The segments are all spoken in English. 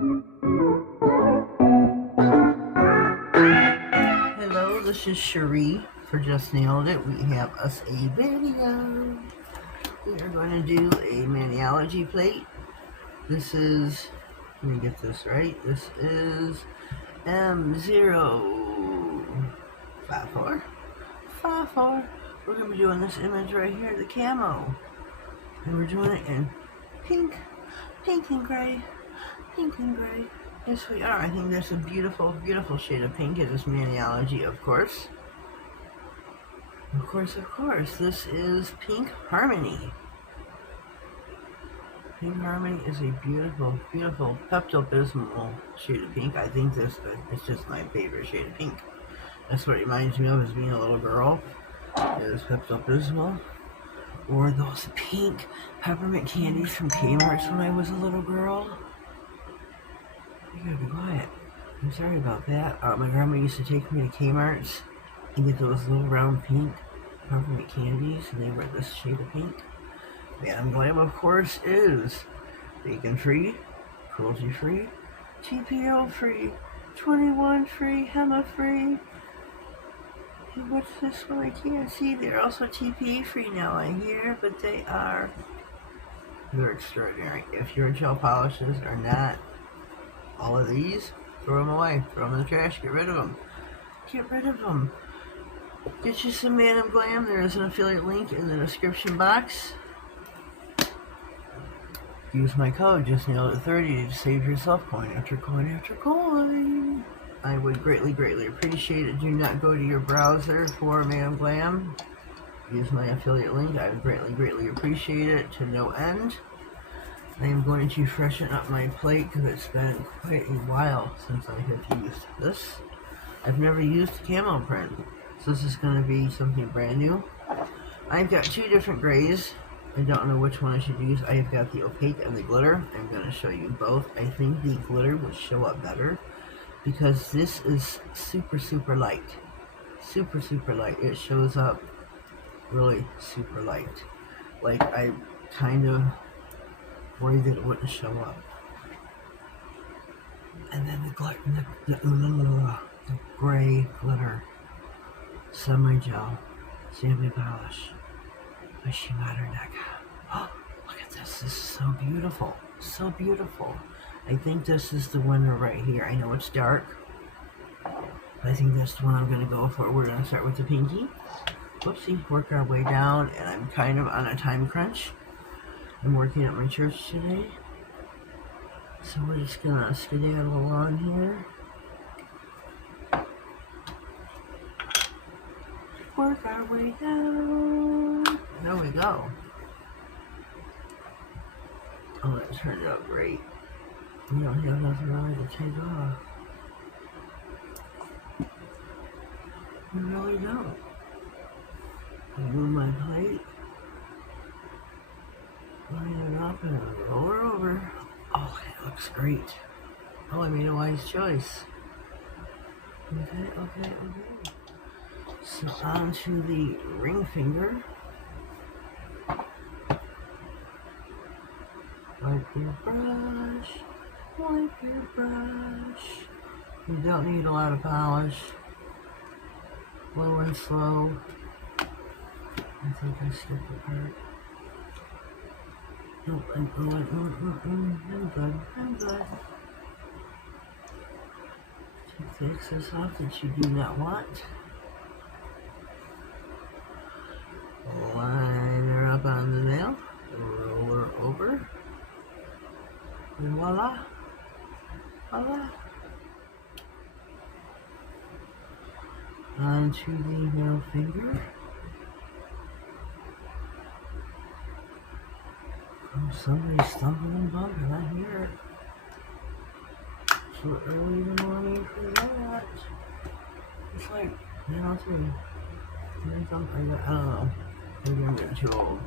Hello, this is Cherie for Just Nailed It. We have us a video. We are going to do a Maniology plate. This is, let me get this right. This is M054. We're going to be doing this image right here, the camo. And we're doing it in pink, pink and gray, pink and gray. Yes, we are. I think that's a beautiful, beautiful shade of pink. It is Maniology, of course. Of course. This is Pink Harmony. Pink Harmony is a beautiful, beautiful Pepto-Bismol shade of pink. I think this is just my favorite shade of pink. That's what it reminds me of as being a little girl. Is Pepto-Bismol. Or those pink peppermint candies from Kmart when I was a little girl. You gotta be quiet. I'm sorry about that. My grandma used to take me to Kmart's and get those little round pink peppermint candies, and they were this shade of pink. And Glam, of course, is bacon-free, cruelty-free, TPO-free, 21-free, HEMA-free. What's this one? I can't see. They're also TPA-free now, I hear, but they're extraordinary. If your gel polishes are not all of these, throw them away. Throw them in the trash. Get rid of them. Get rid of them. Get you some Man and Glam. There is an affiliate link in the description box. Use my code, just nailed it 30 to save yourself coin after coin after coin. I would greatly, greatly appreciate it. Do not go to your browser for Man and Glam. Use my affiliate link. I would greatly, greatly appreciate it to no end. I am going to freshen up my plate because it's been quite a while since I have used this. I've never used camo print, so this is going to be something brand new. I've got two different grays. I don't know which one I should use. I have got the opaque and the glitter. I'm going to show you both. I think the glitter would show up better because this is super, super light. Super, super light. It shows up really super light. Like, I kind of worried that it wouldn't show up. And then the gray glitter semi-gel stamping polish by Shimada.com. Oh, look at this. This is so beautiful. So beautiful. I think this is the winner right here. I know it's dark, but I think that's the one I'm going to go for. We're going to start with the pinky. Whoopsie. Work our way down, and I'm kind of on a time crunch. I'm working at my church today, so we're just going to skedaddle along here. Work our way down. There we go. Oh, that turned out great. We don't have nothing really to take off. We really don't. I move my plate. Line it up and roll her over. Oh, it looks great. Oh, I made a wise choice. Okay. So on to the ring finger. Wipe your brush. You don't need a lot of polish. Low and slow. I think I skipped a part. Nope, I'm good. Take the excess off that you do not want. Line her up on the nail. Roll her over. And voila. Onto the middle finger. Oh, somebody's stumbling and bumping. I hear it. So early in the morning for that. It's like 9:03. I don't know. Maybe I'm getting too old.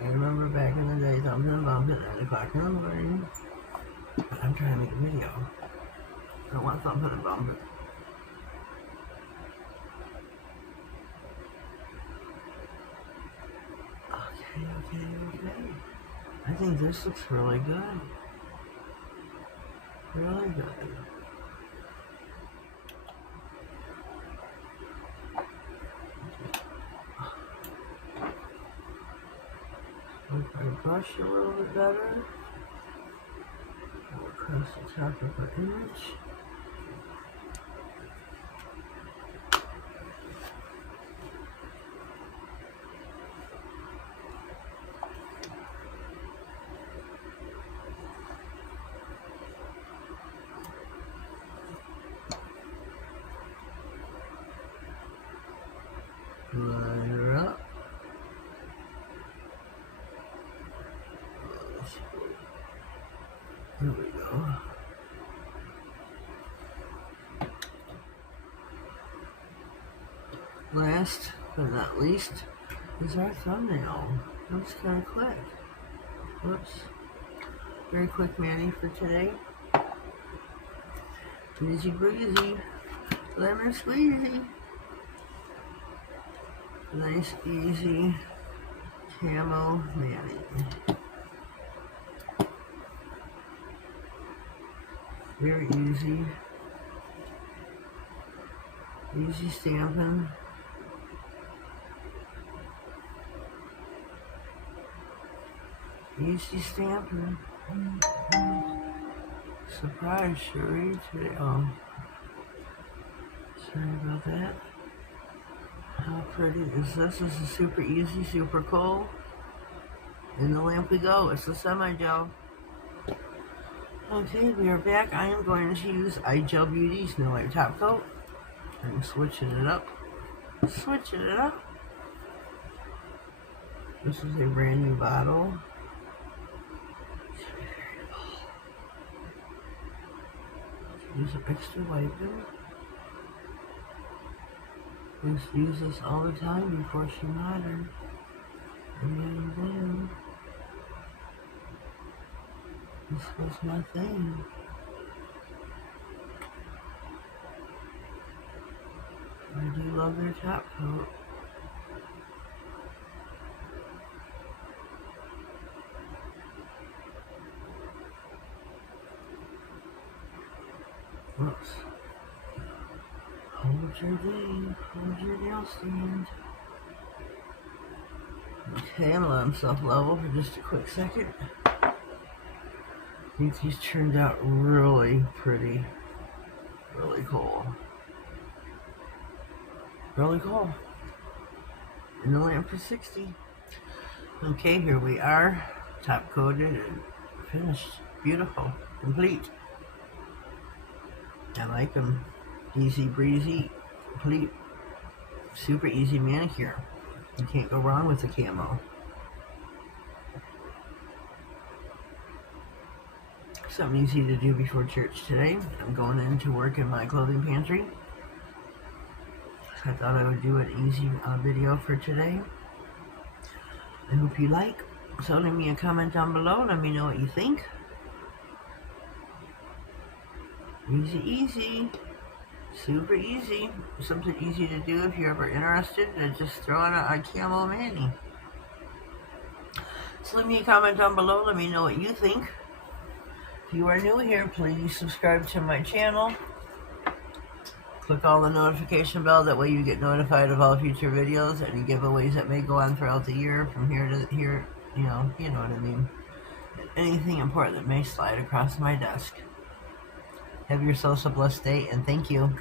I remember back in the day, thumping and bumping at 9 o'clock in the morning. But I'm trying to make a video. I don't want thumping and bumping. Okay. I think this looks really good. Really good. If I brush a little bit better, go across the top of our image. Line her up. There we go. Last but not least is our thumbnail. Looks kind of quick. Whoops. Very quick mani for today. Easy breezy. Lemon squeezy. Nice easy camo mani. Very easy. Easy stamping. Easy stamping. Surprise, Sherry, today. Oh, sorry about that. How pretty is this? This is super easy, super cool. In the lamp we go. It's the semi-gel. Okay, we are back. I am going to use iGel Beauty's No White Top Coat. I'm switching it up. Switching it up. This is a brand new bottle. Use an extra wiping. I used to use this all the time before she mattered. And then this was my thing. I do love their top coat. Whoops. Hold your day. Hold your nail stand. Okay, I'm gonna let myself level for just a quick second. I think these turned out really pretty. Really cool. Really cool. In the lamp for 60. Okay, here we are. Top coated and finished. Beautiful. Complete. I like them. Easy breezy. Complete. Super easy manicure. You can't go wrong with the camo. Something easy to do before church today. I'm going in to work in my clothing pantry. So I thought I would do an easy video for today. I hope you like. So leave me a comment down below. Let me know what you think. Easy, easy. Super easy. Something easy to do if you're ever interested in just throwing a camo mani. So leave me a comment down below. Let me know what you think. If you are new here, please subscribe to my channel. Click on the notification bell. That way you get notified of all future videos, any giveaways that may go on throughout the year, from here to here. You know what I mean. Anything important that may slide across my desk. Have yourselves a blessed day, and thank you.